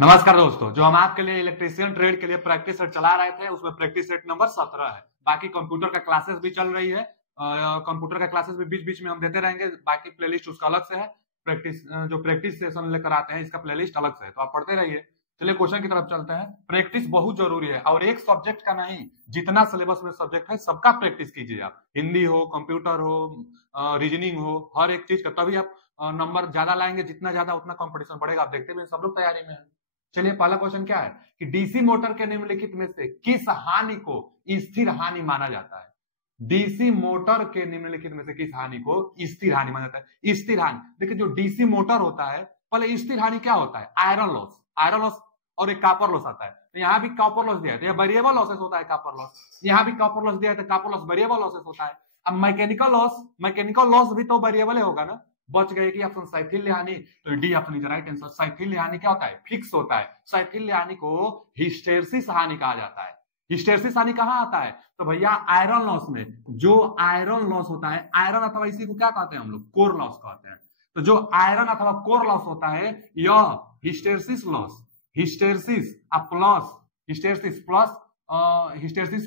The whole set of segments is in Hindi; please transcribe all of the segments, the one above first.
नमस्कार दोस्तों, जो हम आपके लिए इलेक्ट्रीशियन ट्रेड के लिए प्रैक्टिस सेट चला रहे थे उसमें प्रैक्टिस सेट नंबर 17 है। बाकी कंप्यूटर का क्लासेस भी चल रही है। कंप्यूटर का क्लासेस भी बीच बीच में हम देते रहेंगे। बाकी प्लेलिस्ट उसका अलग से है। जो प्रैक्टिस सेशन लेकर आते हैं इसका प्लेलिस्ट अलग से है, तो आप पढ़ते रहिए। चलिए क्वेश्चन की तरफ चलते हैं। प्रैक्टिस बहुत जरूरी है और एक सब्जेक्ट का नहीं, जितना सिलेबस में सब्जेक्ट है सबका प्रैक्टिस कीजिए आप। हिंदी हो, कंप्यूटर हो, रीजनिंग हो, हर एक चीज का, तभी आप नंबर ज्यादा लाएंगे। जितना ज्यादा उतना कंपटीशन बढ़ेगा। आप देखते हुए सब लोग तैयारी में है। चलिए पहला क्वेश्चन क्या है कि डीसी मोटर के निम्नलिखित में से किस हानि को स्थिर हानि माना जाता है। डीसी मोटर के निम्नलिखित में से किस हानि को स्थिर हानि माना जाता है। स्थिर हानि देखिए, जो डीसी मोटर होता है, पहले स्थिर हानि क्या होता है? Iron loss. आयरन लॉस और एक कॉपर लॉस आता है। तो यहाँ भी कॉपर लॉस दिया है तो यह वेरिएबल लॉसेस होता है कॉपर लॉस। यहाँ भी कॉपर लॉस दिया है तो कॉपर लॉस वेरिएबल लॉसेस होता है। अब मैकेनिकल लॉस भी तो वेरिएबल होगा ना। बच गए कि ऑप्शन साइथिल्य हानि, तो D option is right answer. साइथिल्य हानि क्या होता है? फिक्स होता है। साइथिल्य हानि को हिस्टेरिसिस हानि कहा जाता है। हिस्टेरिसिस हानि कहाँ आता है? तो भैया आयरन लॉस में। जो आयरन लॉस होता है, आयरन अथवा इसी को क्या कहते हैं हम लोग? कोर लॉस कहते हैं। तो जो आयरन अथवा कोर लॉस होता है यह hysteresis loss, hysteresis plus hysteresis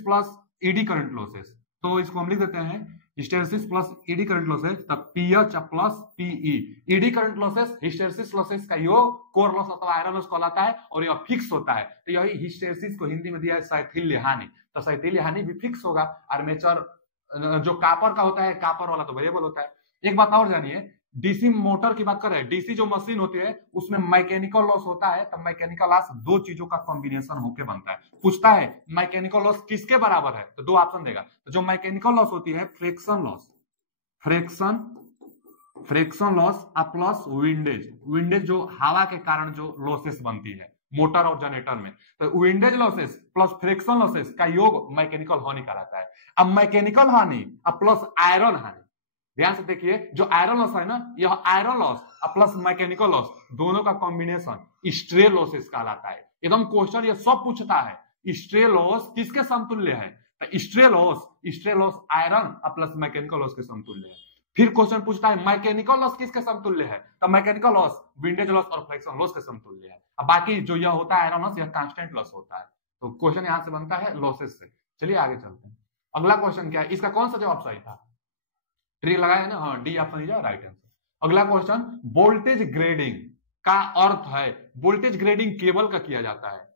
plus eddy current losses. तो इसको हम लिख देते हैं hysteresis plus eddy current losses, तब PH plus PE. Eddy current losses hysteresis losses का योग कोर लॉस अथवा आयरन लॉस कहलाता है और यह फिक्स होता है। तो यही हिस्टेरिसिस को हिंदी में दिया है साइथिल्य हानि। तो साइथिल्य हानि भी फिक्स होगा। आर्मेचर जो कॉपर का होता है, कॉपर वाला तो वेरिएबल होता है। एक बात और जानिए, डीसी मोटर की बात कर रहे हैं। डीसी जो मशीन होती है उसमें मैकेनिकल लॉस होता है। तो मैकेनिकल लॉस दो चीजों का कॉम्बिनेशन होकर बनता है। पूछता है मैकेनिकल लॉस किसके बराबर है, तो दो ऑप्शन देगा। तो जो मैकेनिकल लॉस होती है friction loss, friction loss plus windage. Windage जो हवा के कारण जो लॉसेस बनती है मोटर और जनरेटर में, तो windage losses plus friction losses का योग मैकेनिकल हानि कहलाता है। अब मैकेनिकल हानि प्लस आयरन हानि, ध्यान से देखिए, जो आयरन लॉस है ना, यह iron loss plus mechanical loss दोनों का कॉम्बिनेशन स्ट्रे लॉसेस कहलाता है। एकदम क्वेश्चन ये सब पूछता है स्ट्रे लॉस किसके समतुल्य है। तो stray loss iron plus mechanical loss के समतुल्य है। फिर क्वेश्चन पूछता है मैकेनिकल लॉस किसके समतुल्य है। तो मैकेनिकल लॉस विंडेज लॉस और फ्रिक्शन लॉस के समतुल्य है। अब बाकी जो यह होता है आयरन लॉस, यह कांस्टेंट लॉस होता है। तो क्वेश्चन यहां से बनता है लॉसेस से। चलिए आगे चलते हैं। अगला क्वेश्चन क्या है, इसका कौन सा जवाब सही था? ट्रिक लगाया ना, हाँ, D option is right answer. अगला क्वेश्चन, वोल्टेज ग्रेडिंग का अर्थ है। वोल्टेज ग्रेडिंग केबल का किया जाता है।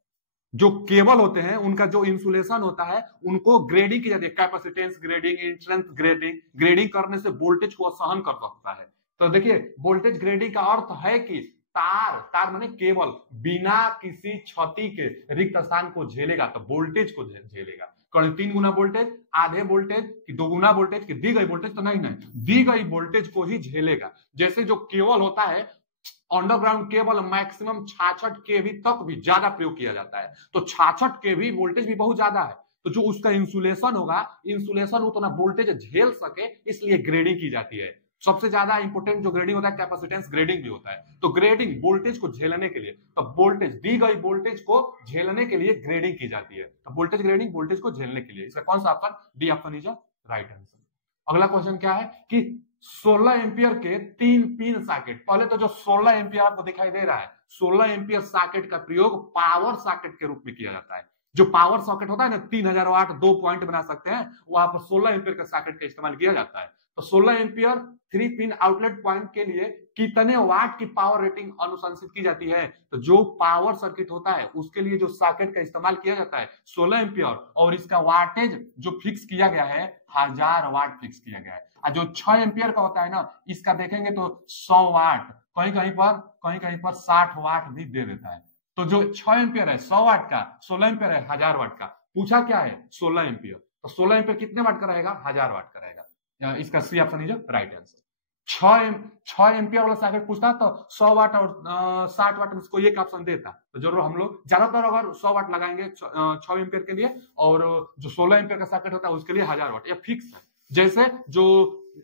जो केबल होते हैं उनका जो इंसुलेशन होता है उनको ग्रेडिंग की जाती है। Capacitance grading, strength grading. Grading करने से वोल्टेज को सहन कर सकता है। तो देखिए, वोल्टेज ग्रेडिंग का अर्थ है कि तार माने केबल बिना किसी क्षति के रिक्त स्थान को झेलेगा, तो वोल्टेज को झेलेगा। 3 गुना वोल्टेज, आधे वोल्टेज की 2 गुना वोल्टेज की दी गई वोल्टेज, तो नहीं, दी गई वोल्टेज को ही झेलेगा। जैसे जो केबल होता है, अंडरग्राउंड केबल मैक्सिमम 66 केवी तक भी ज्यादा प्रयोग किया जाता है। तो 66 केवी वोल्टेज भी बहुत ज्यादा है। तो जो उसका इंसुलेशन होगा, इंसुलेशन उतना वोल्टेज झेल सके, इसलिए ग्रेडिंग की जाती है। सबसे ज्यादा इंपोर्टेंट जो ग्रेडिंग होता है कैपेसिटेंस ग्रेडिंग भी होता है। तो ग्रेडिंग वोल्टेज को झेलने के लिए, तो वोल्टेज दी गई वोल्टेज को झेलने के लिए ग्रेडिंग की जाती है। तो वोल्टेज ग्रेडिंग वोल्टेज को झेलने के लिए। इसका कौन सा option? D option is right answer. अगला क्वेश्चन क्या है कि 16 एम्पियर के 3 पिन सॉकेट। पहले तो जो 16 एम्पियर आपको दिखाई दे रहा है, 16 एम्पियर सॉकेट का प्रयोग पावर सॉकेट के रूप में किया जाता है। जो पावर सॉकेट होता है ना, 3000 वाट 2 पॉइंट बना सकते हैं, वहां पर 16 एम्पियर का सॉकेट का इस्तेमाल किया जाता है। तो 16 एम्पियर 3 पिन आउटलेट पॉइंट के लिए कितने वाट की पावर रेटिंग अनुशंसित की जाती है? तो जो पावर सर्किट होता है उसके लिए जो सॉकेट का इस्तेमाल किया जाता है 16 एम्पियर, और इसका वाटेज जो फिक्स किया गया है 1000 वाट फिक्स किया गया है। और जो 6 एम्पियर का होता है ना, इसका देखेंगे तो 100 वाट, कहीं कहीं पर 60 वाट भी दे देता है। तो जो 6 एम्पियर है 100 वाट का, 16 एम्पियर है 1000 वाट का। पूछा क्या है? 16 एम्पियर। तो 16 एम्पियर कितने वाट का रहेगा? 1000 वाट का रहेगा। इसका C option is right answer. 6 ampere वाला सॉकेट पूछता तो 100 वाट और 60 वाट में कोई एक ऑप्शन देता। तो जरूर हम लोग ज्यादातर अगर 100 वाट लगाएंगे 6 एम्पियर के लिए, और जो 16 एम्पियर का सॉकेट होता है उसके लिए 1000 वाट, यह फिक्स है। जैसे जो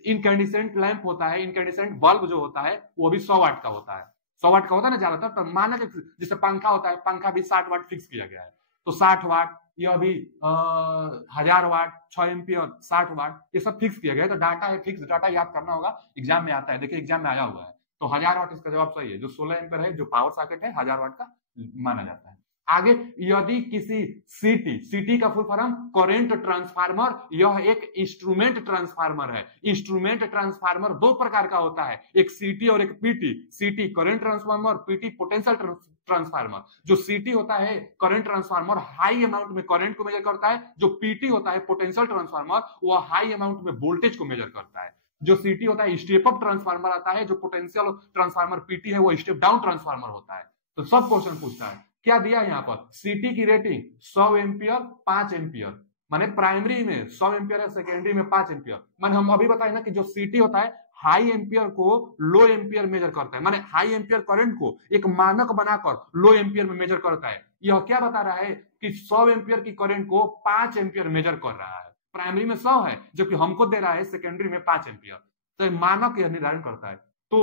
इनकैंडिसेंट लैंप होता है, इनकैंडिसेंट बल्ब जो होता है, वो भी 100 वाट का होता है। 100 वाट का होता है ना ज्यादातर। तो माना कि जैसे पंखा होता है, पंखा भी 60 वाट फिक्स किया गया है। तो 60 वाट, यह भी 1000 वाट, 6 एम्पियर, 60 वाट, ये सब फिक्स किया गया है। तो डाटा है फिक्स, डाटा याद करना होगा, एग्जाम में आता है। देखिए एग्जाम में आया हुआ है। तो 1000 वाट इसका जवाब सही है। जो 16 एम्पियर है, जो पावर सॉकेट है 1000 वाट का माना जाता है। आगे, यदि किसी सीटी का फुल फॉर्म करंट ट्रांसफार्मर, यह एक इंस्ट्रूमेंट ट्रांसफार्मर है। इंस्ट्रूमेंट ट्रांसफार्मर दो प्रकार का होता है, एक सीटी और एक पीटी। सीटी current transformer, PT potential transformer. जो सीटी होता है करंट ट्रांसफार्मर, हाई अमाउंट में करंट को मेजर करता है। जो पीटी होता है पोटेंशियल ट्रांसफार्मर, वह हाई अमाउंट में वोल्टेज को मेजर करता है। जो सीटी होता है स्टेप अप ट्रांसफार्मर आता है, जो पोटेंशियल ट्रांसफार्मर पीटी है वो स्टेप डाउन ट्रांसफार्मर होता है। तो सब क्वेश्चन पूछता है, क्या दिया यहाँ पर, सीटी की रेटिंग 100 एम्पियर 5 एम्पियर, माने प्राइमरी में 100 एम्पियर है, सेकेंडरी में 5 एम्पियर। माने हम अभी बताए ना कि जो सीटी होता है हाई एम्पियर को लो एम्पियर मेजर करता है, माने हाई एम्पियर करंट को एक मानक बनाकर लो एम्पियर में मेजर करता है। यह क्या बता रहा है कि 100 एम्पियर की करंट को 5 एम्पियर मेजर कर रहा है। प्राइमरी में 100 है, जबकि हमको दे रहा है सेकेंडरी में 5 एम्पियर। तो मानक यह निर्धारण करता है। तो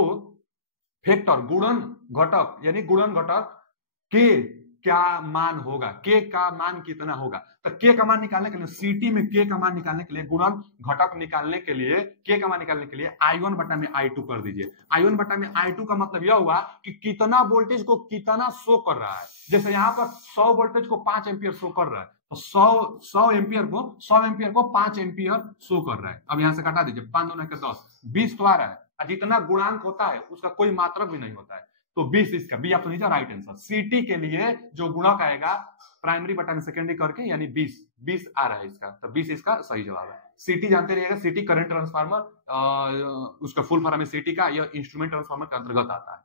फैक्टर, गुणन घटक यानी गुणन घटक के क्या मान होगा, के का मान कितना होगा। तो के का मान निकालने के लिए, सीटी में के का मान निकालने के लिए, गुणन घटक निकालने के लिए, के का मान निकालने के लिए I1 बटा में I2 कर दीजिए। I1 बटा में I2 का मतलब यह हुआ कि कितना वोल्टेज को कितना शो कर रहा है। जैसे यहाँ पर 100 वोल्टेज को 5 एम्पियर शो कर रहा है, तो 100 एम्पियर को 5 एम्पियर शो कर रहा है। अब यहाँ से घटा दीजिए, 5 दूना के 10, 20 तो आ रहा है। जितना गुणांक होता है उसका कोई मात्रक भी नहीं होता है, तो 20 इसका B option is right answer. CT के लिए जो गुणक आएगा प्राइमरी बटा में सेकेंडरी करके, यानी 20 आ रहा है इसका, तो 20 इसका सही जवाब है। सीटी जानते रहिएगा, सीटी करंट ट्रांसफार्मर, उसका फुल फॉर्म है सीटी का, यह इंस्ट्रूमेंट ट्रांसफार्मर के अंतर्गत आता है।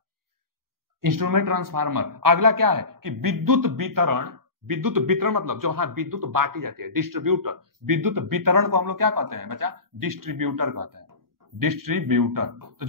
Instrument transformer. अगला क्या है कि विद्युत वितरण मतलब जो हाँ विद्युत बांटी जाती है, डिस्ट्रीब्यूटर। विद्युत वितरण को हम लोग क्या कहते हैं बच्चा, डिस्ट्रीब्यूटर कहते हैं, डिस्ट्रीब्यूटर। तो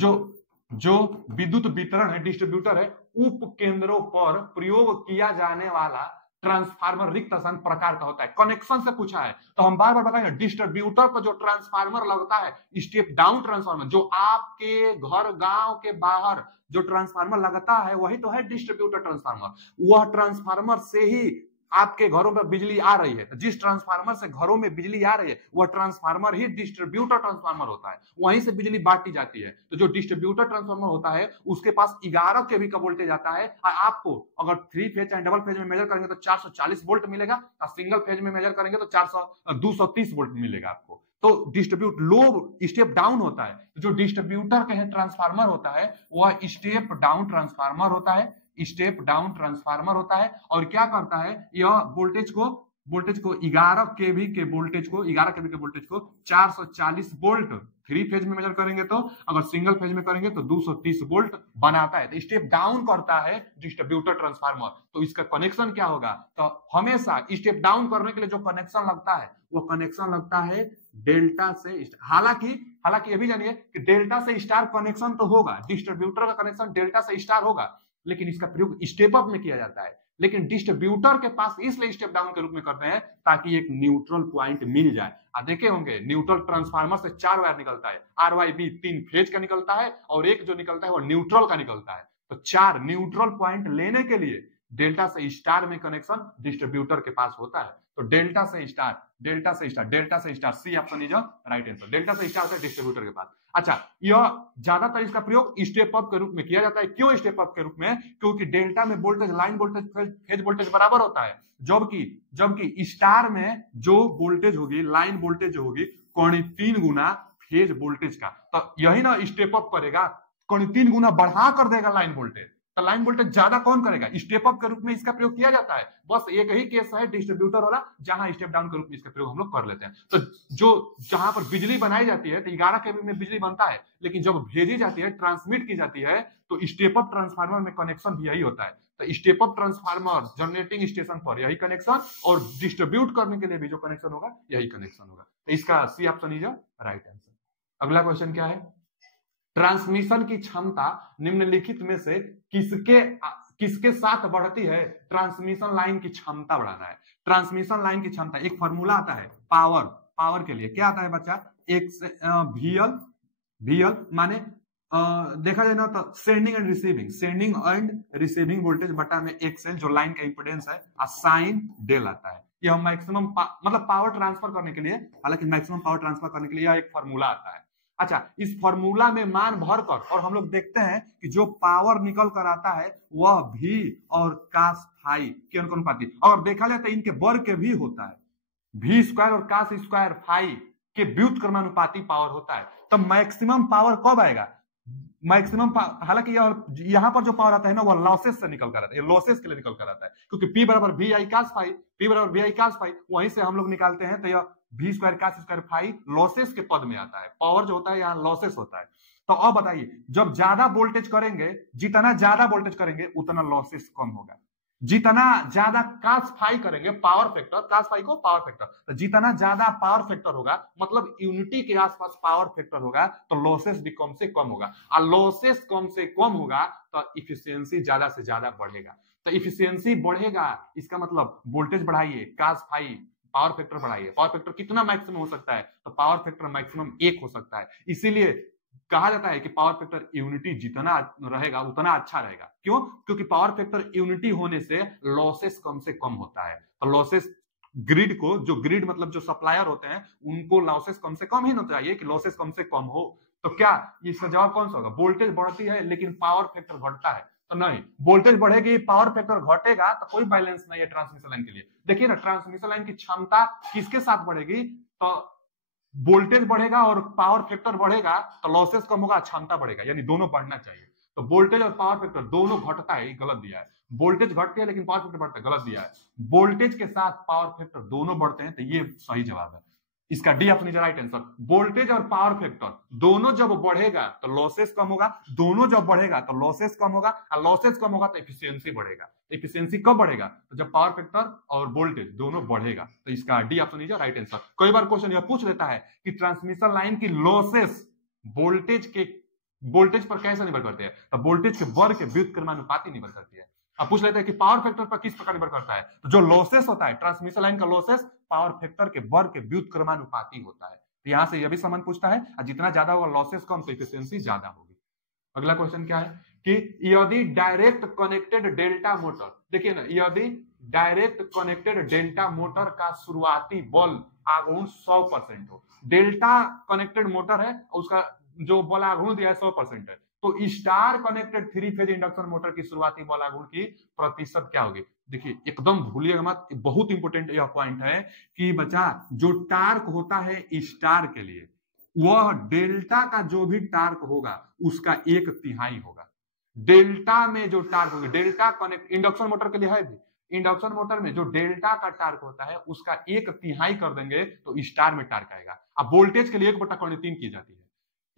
जो विद्युत वितरण है, डिस्ट्रीब्यूटर है, उप केंद्रों पर प्रयोग किया जाने वाला ट्रांसफार्मर रिक्त स्थान प्रकार का होता है। कनेक्शन से पूछा है तो हम बार बार बताएंगे, डिस्ट्रीब्यूटर पर जो ट्रांसफार्मर लगता है, स्टेप डाउन ट्रांसफार्मर, जो आपके घर गांव के बाहर जो ट्रांसफार्मर लगता है वही तो है डिस्ट्रीब्यूटर ट्रांसफार्मर। वह ट्रांसफार्मर से ही आपके घरों में बिजली आ रही है। तो जिस ट्रांसफार्मर से घरों में बिजली आ रही है वह ट्रांसफार्मर ही डिस्ट्रीब्यूटर ट्रांसफार्मर होता है, वहीं से बिजली बांटी जाती है। तो जो डिस्ट्रीब्यूटर ट्रांसफार्मर होता है उसके पास 11 केवी का वोल्टेज आता है। और आपको अगर 3 फेज या डबल फेज में मेजर करेंगे तो 440 वोल्ट मिलेगा, और सिंगल फेज में मेजर करेंगे तो 230 वोल्ट मिलेगा आपको। तो डिस्ट्रीब्यूट लो स्टेप डाउन होता है। जो डिस्ट्रीब्यूटर के ट्रांसफार्मर होता है वह स्टेप डाउन ट्रांसफार्मर होता है, स्टेप डाउन ट्रांसफार्मर होता है। और क्या करता है, यह वोल्टेज को 11 केवी के वोल्टेज को 440 वोल्ट 3 फेज में मेजर करेंगे, तो अगर सिंगल फेज में करेंगे तो 230 वोल्ट बनाता है। तो स्टेप डाउन करता है डिस्ट्रीब्यूटर ट्रांसफार्मर। तो इसका कनेक्शन क्या होगा, तो हमेशा स्टेप डाउन करने के लिए जो कनेक्शन लगता है वो कनेक्शन लगता है डेल्टा से। हालांकि ये भी जानिए कि डेल्टा से स्टार कनेक्शन तो होगा, डिस्ट्रीब्यूटर का कनेक्शन डेल्टा से स्टार होगा, लेकिन इसका प्रयोग स्टेप अप में किया जाता है। लेकिन डिस्ट्रीब्यूटर के पास इसलिए स्टेप डाउन के रूप में करते हैं ताकि एक न्यूट्रल पॉइंट मिल जाए। आप देखे होंगे न्यूट्रल ट्रांसफार्मर से 4 वायर निकलता है, RYB 3 फेज का निकलता है और एक जो निकलता है वो न्यूट्रल का निकलता है। तो 4 न्यूट्रल पॉइंट लेने के लिए डेल्टा से स्टार में कनेक्शन डिस्ट्रीब्यूटर के पास होता है। तो डेल्टा से star C option is right answer. Delta से स्टार होता है डिस्ट्रीब्यूटर के पास। अच्छा, यह ज्यादातर इसका प्रयोग स्टेप अप के रूप में किया जाता है। क्यों स्टेप अप के रूप में, क्योंकि डेल्टा में voltage line voltage phase voltage बराबर होता है, जबकि स्टार में जो वोल्टेज होगी, लाइन वोल्टेज होगी 3 गुना फेज वोल्टेज का। तो यही ना स्टेप अप करेगा, 3 गुना बढ़ा कर देगा लाइन वोल्टेज। तो लाइन वोल्टेज ज्यादा कौन करेगा, स्टेप अप के रूप में इसका प्रयोग किया जाता है। बस एक ही केस है डिस्ट्रीब्यूटर वाला जहां स्टेप डाउन के रूप में इसका प्रयोग हम लोग कर लेते हैं। तो जो जहां पर बिजली बनाई जाती है तो 11 केवी में बिजली बनता है, लेकिन जब भेजी जाती है, ट्रांसमिट की जाती है, तो स्टेप अप ट्रांसफार्मर में कनेक्शन भी यही होता है। तो step up transformer generating station पर यही कनेक्शन, और डिस्ट्रीब्यूट करने के लिए भी जो कनेक्शन होगा यही कनेक्शन होगा। तो इसका C option is right answer. अगला क्वेश्चन क्या है, ट्रांसमिशन की क्षमता निम्नलिखित में से किसके साथ बढ़ती है। ट्रांसमिशन लाइन की क्षमता बढ़ाना है। ट्रांसमिशन लाइन की क्षमता, एक फॉर्मूला आता है पावर के लिए, क्या आता है बच्चा, एक VL माने देखा जाए ना तो सेंडिंग एंड रिसीविंग वोल्टेज बटा में XL जो लाइन का इंपेडेंस है, साइन डेल आता है। यह मैक्सिमम मतलब पावर ट्रांसफर करने के लिए, हालांकि मैक्सिमम पावर ट्रांसफर करने के लिए यह एक फॉर्मूला आता है। अच्छा, इस फॉर्मूला में मान भरकर और हम लोग देखते हैं कि जो पावर निकल कर आता है वह भी और कास फाई के अनुपाती। अगर देखा जाए तो इनके वर्ग के भी होता है, भी स्क्वायर और कास स्क्वायर फाई के व्युत्क्रमानुपाती पावर होता है। तो मैक्सिमम पावर कब आएगा? मैक्सिमम, हालांकि यहाँ पर जो पावर आता है ना वह लॉसेस से निकल कर आता है, लॉसेस के लिए निकल कर आता है, क्योंकि P बराबर V I cos phi, P बराबर वी आई कास फाई, वहीं से हम लोग निकालते हैं। तो यह भी square cos square phi losses के पद में आता है। पावर जो होता है यहाँ लॉसेस होता है। तो अब बताइए, जब ज्यादा वोल्टेज करेंगे, जितना ज्यादा वोल्टेज करेंगे उतना लॉसेस कम होगा। जितना ज्यादा कास फाई करेंगे, पावर फैक्टर, कास फाई को पावर फैक्टर, तो जितना ज्यादा पावर फैक्टर होगा, मतलब यूनिटी के आसपास पावर फैक्टर होगा, तो लॉसेस भी कम से कम होगा। और लॉसेस कम से कम होगा तो इफिशियंसी ज्यादा से ज्यादा बढ़ेगा। तो इफिशियंसी बढ़ेगा, इसका मतलब वोल्टेज बढ़ाइए, कास फाई पावर फैक्टर बढ़ाइए। पावर फैक्टर कितना मैक्सिमम हो सकता है? तो पावर फैक्टर मैक्सिमम 1 हो सकता है। इसीलिए कहा जाता है कि पावर फैक्टर यूनिटी जितना रहेगा उतना अच्छा रहेगा। क्यों? क्योंकि पावर फैक्टर यूनिटी होने से लॉसेस कम से कम होता है। तो लॉसेस ग्रिड को, जो ग्रिड मतलब जो सप्लायर होते हैं, उनको लॉसेस कम से कम ही होना चाहिए कि लॉसेस कम से कम हो। तो क्या इसका जवाब कौन सा होगा? वोल्टेज बढ़ती है लेकिन पावर फैक्टर घटता है तो नहीं, वोल्टेज बढ़ेगी पावर फैक्टर घटेगा तो कोई बैलेंस नहीं है ट्रांसमिशन लाइन के लिए। देखिए ना, ट्रांसमिशन लाइन की क्षमता किसके साथ बढ़ेगी? तो वोल्टेज बढ़ेगा और पावर फैक्टर बढ़ेगा तो लॉसेस कम होगा, क्षमता बढ़ेगा, यानी दोनों बढ़ना चाहिए। तो वोल्टेज और पावर फैक्टर दोनों घटता है, गलत दिया है। वोल्टेज घटती है लेकिन पावर फैक्टर बढ़ता है, गलत दिया है। वोल्टेज के साथ पावर फैक्टर दोनों बढ़ते हैं, तो ये सही जवाब है। इसका D option is right answer. Voltage और पावर फैक्टर दोनों जब बढ़ेगा तो लॉसेस कम होगा, दोनों जब बढ़ेगा तो लॉसेस कम होगा, और लॉसेस कम होगा तो एफिशिएंसी बढ़ेगा। एफिशिएंसी कब बढ़ेगा? तो जब पावर फैक्टर और वोल्टेज दोनों बढ़ेगा। तो इसका D option is right answer. कई बार क्वेश्चन यह पूछ लेता है कि ट्रांसमिशन लाइन की लॉसेस वोल्टेज पर कैसे निर्भर करते हैं? तो वोल्टेज के वर्ग के व्युत्क्रमानुपाती निर्भर करती है। अब पूछ लेते हैं कि पावर फैक्टर पर किस प्रकार निर्भर करता है? तो जो लॉसेस होता है, ट्रांसमिशन लाइन का लॉसेस पावर फैक्टर के वर्ग के व्युत्क्रमानुपाती होता है। तो यहां से यह भी संबंध पूछता है, जितना ज्यादा होगा लॉसेस कम तो एफिशिएंसी ज्यादा होगी। अगला क्वेश्चन क्या है कि यदि डायरेक्ट कनेक्टेड डेल्टा मोटर, देखिए ना, यदि डायरेक्ट कनेक्टेड डेल्टा मोटर का शुरुआती बल आघूर्ण 100% हो, डेल्टा कनेक्टेड मोटर है, उसका जो बल आघूर्ण दिया है 100% है, तो star connected 3 phase induction motor की शुरुआती बल आघूर्ण की प्रतिशत क्या होगी? देखिए, एकदम भूलिएगा मत, बहुत इंपोर्टेंट यह पॉइंट है कि बच्चा, जो टार्क होता है स्टार के लिए, वह डेल्टा का जो भी टार्क होगा उसका 1/3 होगा। डेल्टा में जो टार्क होगा, डेल्टा कनेक्ट इंडक्शन मोटर के लिए है भी, इंडक्शन मोटर में जो डेल्टा का टार्क होता है उसका 1/3 कर देंगे तो स्टार में टार्क आएगा। अब वोल्टेज के लिए 1/3 की जाती है,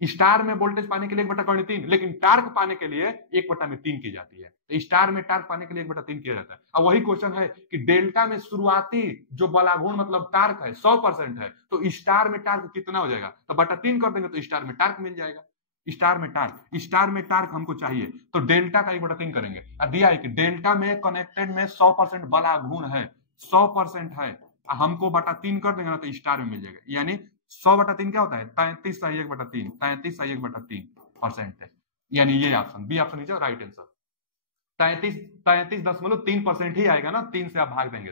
स्टार में वोल्टेज पाने के लिए 1/3, लेकिन टार्क पाने के लिए 1/3 की जाती है। तो स्टार में टार्क पाने के लिए 1/3 किया जाता है। अब वही क्वेश्चन है कि डेल्टा में शुरुआती जो बलाघूर्ण मतलब टार्क है 100% है, तो स्टार में टार्क कितना हो जाएगा? तो 3 कर देंगे तो स्टार में टार्क मिल जाएगा। स्टार में टार्क हमको चाहिए तो डेल्टा का 1/3 करेंगे। दिया है कि डेल्टा में कनेक्टेड में 100% बलाघूर्ण है, 100% है, हमको 3 कर देंगे ना तो स्टार में मिल जाएगा। यानी 100/3 क्या होता है? 33/1/3, 33/1/3% है। यानी ये option B option is right answer. 33.3% ही आएगा ना, 3 से आप भाग देंगे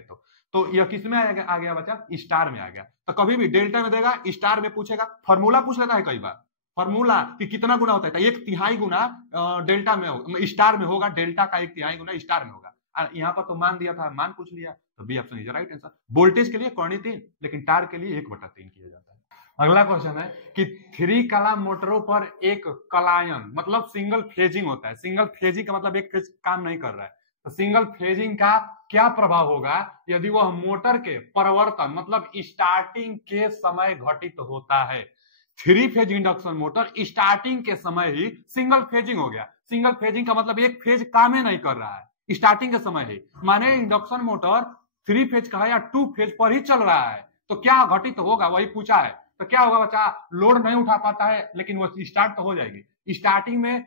तो यह किस में आ गया बच्चा? स्टार में आ गया। तो कभी भी डेल्टा में देगा, स्टार में पूछेगा, फॉर्मूला पूछ लेता है कई बार, फॉर्मूला कि कितना गुना होता है, 1/3 गुना डेल्टा में होगा, स्टार में होगा, डेल्टा का 1/3 गुना स्टार में होगा। यहाँ पर तो मान दिया था, मान पूछ लिया, तो B option is right answer. Voltage के लिए 3 लेकिन टार के लिए 1/3 किया जाता है। अगला क्वेश्चन है कि 3 कॉलम मोटरों पर एक कलायन मतलब सिंगल फेजिंग होता है। सिंगल फेजिंग का मतलब एक फेज काम नहीं कर रहा है, तो सिंगल फेजिंग का क्या प्रभाव होगा यदि वह मोटर के परिवर्तन मतलब स्टार्टिंग के समय घटित होता है? 3 फेज इंडक्शन मोटर स्टार्टिंग के समय ही सिंगल फेजिंग हो गया। सिंगल फेजिंग का मतलब एक फेज काम ही नहीं कर रहा है स्टार्टिंग के समय ही, माने इंडक्शन मोटर 3 फेज का है या 2 फेज पर ही चल रहा है, तो क्या घटित होगा वही पूछा है। तो क्या होगा बच्चा? लोड नहीं उठा पाता है लेकिन वो स्टार्ट तो हो जाएगी, स्टार्टिंग में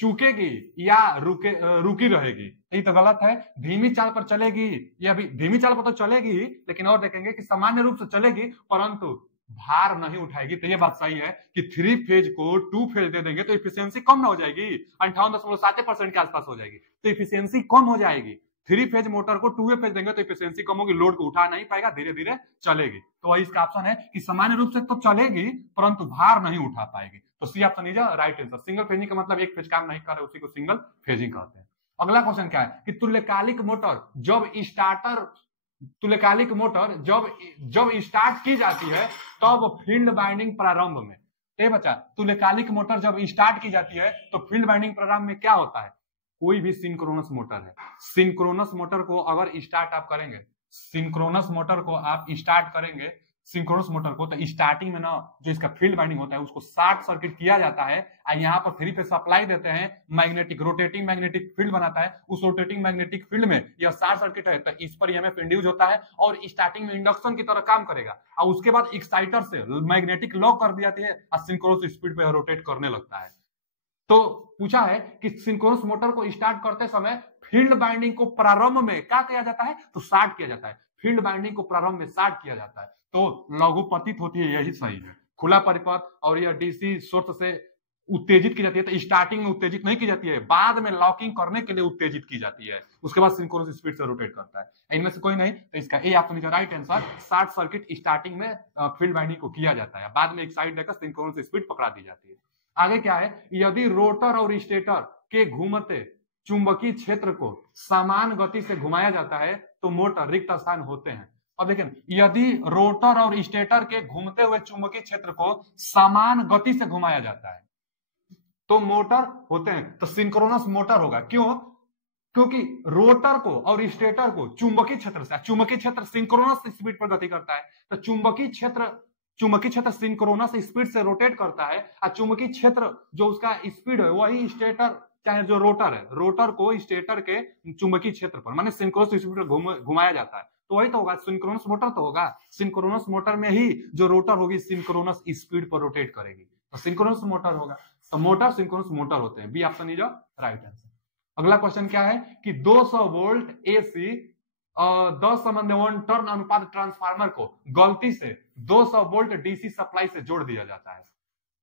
चूकेगी या रुकी रहेगी, ये तो गलत है। धीमी चाल पर चलेगी, या भी धीमी चाल पर तो चलेगी लेकिन और देखेंगे कि सामान्य रूप से चलेगी परंतु भार नहीं उठाएगी। तो ये बात सही है कि 3 फेज को 2 फेज दे देंगे तो इफिशियंसी कम ना हो जाएगी, 58.7% के आसपास हो जाएगी, तो इफिशियंसी कम हो जाएगी। थ्री फेज मोटर को टू वे फेज देंगे तो इफिशियंसी कम होगी, लोड को उठा नहीं पाएगा, धीरे धीरे चलेगी। तो वही इसका ऑप्शन है कि सामान्य रूप से तो चलेगी परंतु भार नहीं उठा पाएगी। तो C option is right answer. Single phasing का मतलब एक फेज काम नहीं कर रहे, उसी को सिंगल फेजिंग कहते हैं। अगला क्वेश्चन क्या है कि तुल्यकालिक मोटर जब स्टार्ट की जाती है तब फील्ड वाइंडिंग प्रारंभ में, ए बच्चा, तुल्यकालिक मोटर जब स्टार्ट की जाती है तो फील्ड वाइंडिंग प्रारंभ में क्या होता है? कोई भी सिंक्रोनस मोटर है, सिंक्रोनस मोटर को अगर स्टार्ट आप करेंगे, सिंक्रोनस मोटर को आप स्टार्ट करेंगे, सिंक्रोनस मोटर को, तो स्टार्टिंग में ना जो इसका फील्ड वाइंडिंग होता है उसको शॉर्ट सर्किट किया जाता है और यहाँ पर थ्री फेज सप्लाई देते हैं, मैग्नेटिक रोटेटिंग मैग्नेटिक फील्ड बनाता है, उस रोटेटिंग मैग्नेटिक फील्ड में यह शॉर्ट सर्किट है तो इस पर ईएमएफ इंड्यूस होता है और स्टार्टिंग में इंडक्शन की तरह काम करेगा और उसके बाद एक्साइटर से मैग्नेटिक लॉक कर दी जाती है और सिंक्रोनस स्पीड पे रोटेट करने लगता है। तो पूछा है कि सिंक्रोनस मोटर को स्टार्ट करते समय फील्ड बाइंडिंग को प्रारंभ में क्या किया जाता है? तो शॉर्ट किया जाता है। फील्ड बाइंडिंग को प्रारंभ में शॉर्ट किया जाता है तो लघुपतित होती है, यही सही है। खुला परिपथ और यह डीसी सोर्स से उत्तेजित की जाती है तो स्टार्टिंग में उत्तेजित नहीं की जाती है, बाद में लॉकिंग करने के लिए उत्तेजित की जाती है, उसके बाद सिंक्रोनस स्पीड से रोटेट करता है। इनमें से कोई नहीं तो इसका A option is right answer. Short circuit starting में फील्ड बाइंडिंग को किया जाता है, बाद में एक्साइट देकर सिंक्रोनस स्पीड पकड़ा दी जाती है। आगे क्या है, यदि रोटर और स्टेटर के घूमते चुंबकीय क्षेत्र को समान गति से घुमाया जाता है तो मोटर रिक्त स्थान होते हैं। अब देखें, यदि रोटर और स्टेटर के घूमते हुए चुंबकीय क्षेत्र को समान गति से घुमाया जाता है तो मोटर होते हैं। तो सिंक्रोनस मोटर होगा, क्यों? क्योंकि रोटर को और स्टेटर को चुंबकीय क्षेत्र से, चुंबकीय क्षेत्र सिंक्रोनस स्पीड पर गति करता है तो चुंबकीय क्षेत्र सिंक्रोनस स्पीड से रोटेट करता है और चुंबकीय क्षेत्र जो उसका स्पीड है वही स्टेटर चाहे जो रोटर है, रोटर को स्टेटर के चुंबकीय क्षेत्र पर माने सिंक्रोनस स्पीड पर घुमाया जाता है तो वही तो होगा, सिंक्रोनस मोटर तो होगा। सिंक्रोनस मोटर में ही जो रोटर होगी सिंक्रोनस स्पीड पर रोटेट करेगी तो सिंक्रोनस मोटर होगा। तो मोटर सिंक्रोनस मोटर होते हैं, B option is right answer. अगला क्वेश्चन क्या है कि 200 वोल्ट एसी 10:1 टर्न अनुपात ट्रांसफार्मर को गलती से 200 वोल्ट डीसी सप्लाई से जोड़ दिया जाता है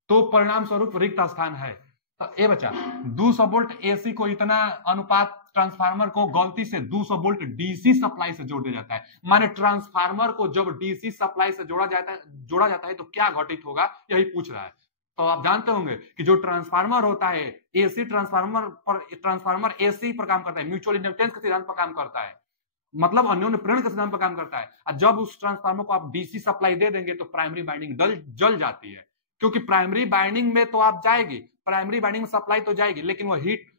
तो परिणाम स्वरूप रिक्त स्थान है। तो ए बच्चा, 200 वोल्ट एसी को इतना अनुपात ट्रांसफार्मर को गलती से 200 वोल्ट डीसी सप्लाई से जोड़ दिया जाता है, माने ट्रांसफार्मर को जब डीसी सप्लाई से जोड़ा जाता है तो क्या घटित होगा, यही पूछ रहा है। तो आप जानते होंगे कि जो ट्रांसफार्मर होता है एसी ट्रांसफार्मर एसी पर काम करता है, म्यूचुअल इंडक्टेंस के सिद्धांत पर काम करता है, मतलब अन्योन्य प्रेरण के सिद्धांत पर काम करता है। और जब उस ट्रांसफार्मर को आप डीसी सप्लाई दे देंगे तो प्राइमरी बाइंडिंग जल जाती है, क्योंकि प्राइमरी बाइंडिंग में तो आप जाएगी, प्राइमरी बाइंडिंग में सप्लाई तो जाएगी लेकिन वह हीट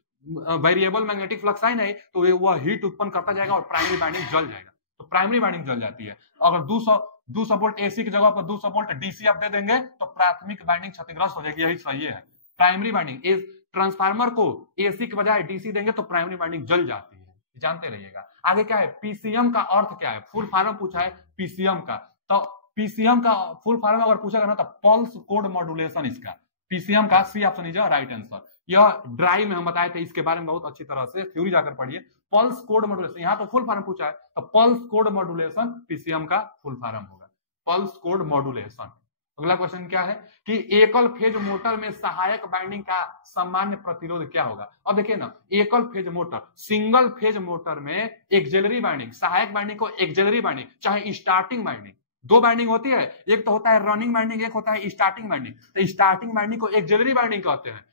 वेरिएबल मैग्नेटिक फ्लक्स है नहीं तो वह हीट उत्पन्न करता जाएगा और प्राइमरी बाइंडिंग जल जाएगा, तो प्राइमरी बाइंडिंग जल जाती है। अगर 200 वोल्ट एसी की जगह पर 200 वोल्ट डीसी आप दे देंगे तो प्राथमिक बाइंडिंग क्षतिग्रस्त हो जाएगी, यही सही है। प्राइमरी बाइंडिंग ट्रांसफार्मर को एसी के बजाय डीसी देंगे तो प्राइमरी बाइंडिंग जल जाती है, जानते रहिएगा। आगे क्या है, पीसीएम का अर्थ क्या है, फुल फॉर्म पूछा है पीसीएम का। तो पीसीएम का फुल फॉर्म अगर पूछा ना तो पल्स कोड मॉड्यूलेशन, इसका पीसीएम का C option is right answer. यह ड्राइव में हम बताए थे, इसके बारे में बहुत अच्छी तरह से थ्योरी जाकर पढ़िए। पल्स कोड मॉड्यूलेशन, यहाँ तो फुल फॉर्म पूछा है तो पल्स कोड मॉड्यूलेशन पीसीएम का फुल फॉर्म होगा, पल्स कोड मॉड्यूलेशन। अगला क्वेश्चन क्या है कि एकल फेज मोटर में सहायक बाइंडिंग का सामान्य प्रतिरोध क्या होगा। अब देखिए ना, एकल phase motor, single phase motor में एक्सिलरी बाइंडिंग, सहायक बाइंडिंग को एक्सिलरी बाइंडिंग चाहे स्टार्टिंग बाइंडिंग, दो बाइंडिंग होती है, एक तो होता है रनिंग बाइंडिंग, एक होता है स्टार्टिंग बाइंडिंग। तो स्टार्टिंग बाइंडिंग को एक्सिलरी बाइंडिंग कहते हैं,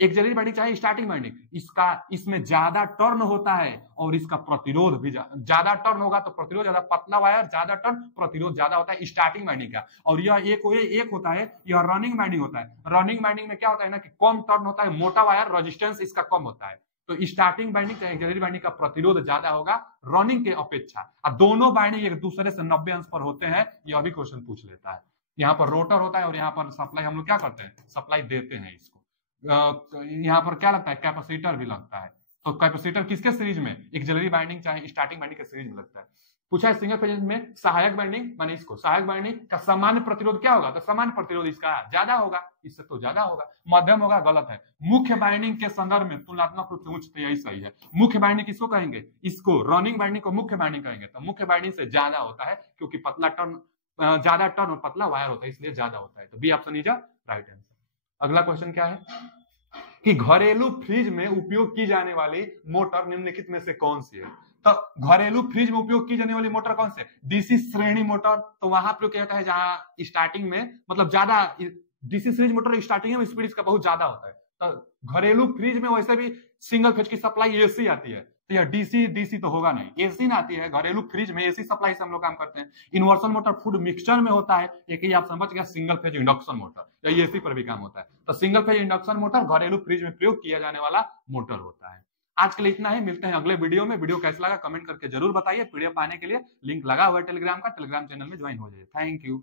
एक्सिलरी बाइंडिंग चाहे स्टार्टिंग बाइंडिंग, इसमें ज्यादा टर्न होता है और इसका प्रतिरोध भी ज्यादा टर्न होगा तो प्रतिरोध ज्यादा, पतला वायर ज्यादा टर्न प्रतिरोध ज्यादा होता है स्टार्टिंग बाइंडिंग का। और यह एक होता है, यह रनिंग बाइंडिंग होता है। रनिंग बाइंडिंग में क्या होता है ना कि कम टर्न होता है, मोटा वायर, रेजिस्टेंस इसका कम होता है। तो स्टार्टिंग बाइंडिंग चाहे एक्सिलरी बाइंडिंग का प्रतिरोध ज्यादा होगा रनिंग के अपेक्षा। और दोनों बाइंडिंग एक दूसरे से 90 अंश पर होते हैं, यह भी क्वेश्चन पूछ लेता है। यहाँ पर रोटर होता है और यहाँ पर सप्लाई हम लोग क्या करते हैं, सप्लाई देते हैं इसको। यहाँ पर क्या लगता है, कैपेसिटर भी लगता है। तो कैपेसिटर किसके सीरीज में, एक्सिलरी बाइंडिंग चाहे स्टार्टिंग बाइंडिंग के सीरीज में लगता है। पूछा है सिंगल फेज में सहायक बाइंडिंग, माने इसको सहायक बाइंडिंग का सामान्य प्रतिरोध क्या होगा, तो सामान्य प्रतिरोध इसका ज्यादा होगा, इससे तो ज्यादा होगा। मध्यम होगा, गलत है। मुख्य बाइंडिंग के संदर्भ में तुलनात्मक रूप से उच्च, तो यही सही है। मुख्य बाइंडिंग किसको कहेंगे, इसको रनिंग बाइंडिंग को मुख्य बाइंडिंग कहेंगे। तो मुख्य बाइंडिंग से ज्यादा होता है क्योंकि पतला टर्न, ज्यादा टर्न और पतला वायर होता है, इसलिए ज्यादा होता है। तो B option is right answer. अगला क्वेश्चन क्या है कि घरेलू फ्रिज में उपयोग की जाने वाली मोटर निम्नलिखित में से कौन सी है। तो घरेलू फ्रिज में उपयोग की जाने वाली मोटर कौन से, डीसी श्रेणी मोटर, तो वहां प्रयोग किया जाता है जहां स्टार्टिंग में मतलब ज्यादा डीसी सीरीज मोटर स्टार्टिंग में स्पीड इसका बहुत ज्यादा होता है। तो घरेलू फ्रिज में वैसे भी सिंगल फेज की सप्लाई एसी आती है, तो यह डीसी डीसी तो होगा नहीं, एसी ना आती है। घरेलू फ्रिज में एसी सप्लाई से हम लोग काम करते हैं। इन्वर्सन मोटर फूड मिक्सचर में होता है, एक ही आप समझ गया सिंगल फेज इंडक्शन मोटर, या एसी पर भी काम होता है। तो सिंगल फेज इंडक्शन मोटर घरेलू फ्रिज में प्रयोग किया जाने वाला मोटर होता है। आज के लिए इतना ही, मिलते हैं अगले वीडियो में। वीडियो कैसा लगा कमेंट करके जरूर बताइए। पीडीएफ पाने के लिए लिंक लगा हुआ है टेलीग्राम का, टेलीग्राम चैनल में ज्वाइन हो जाइए। Thank you.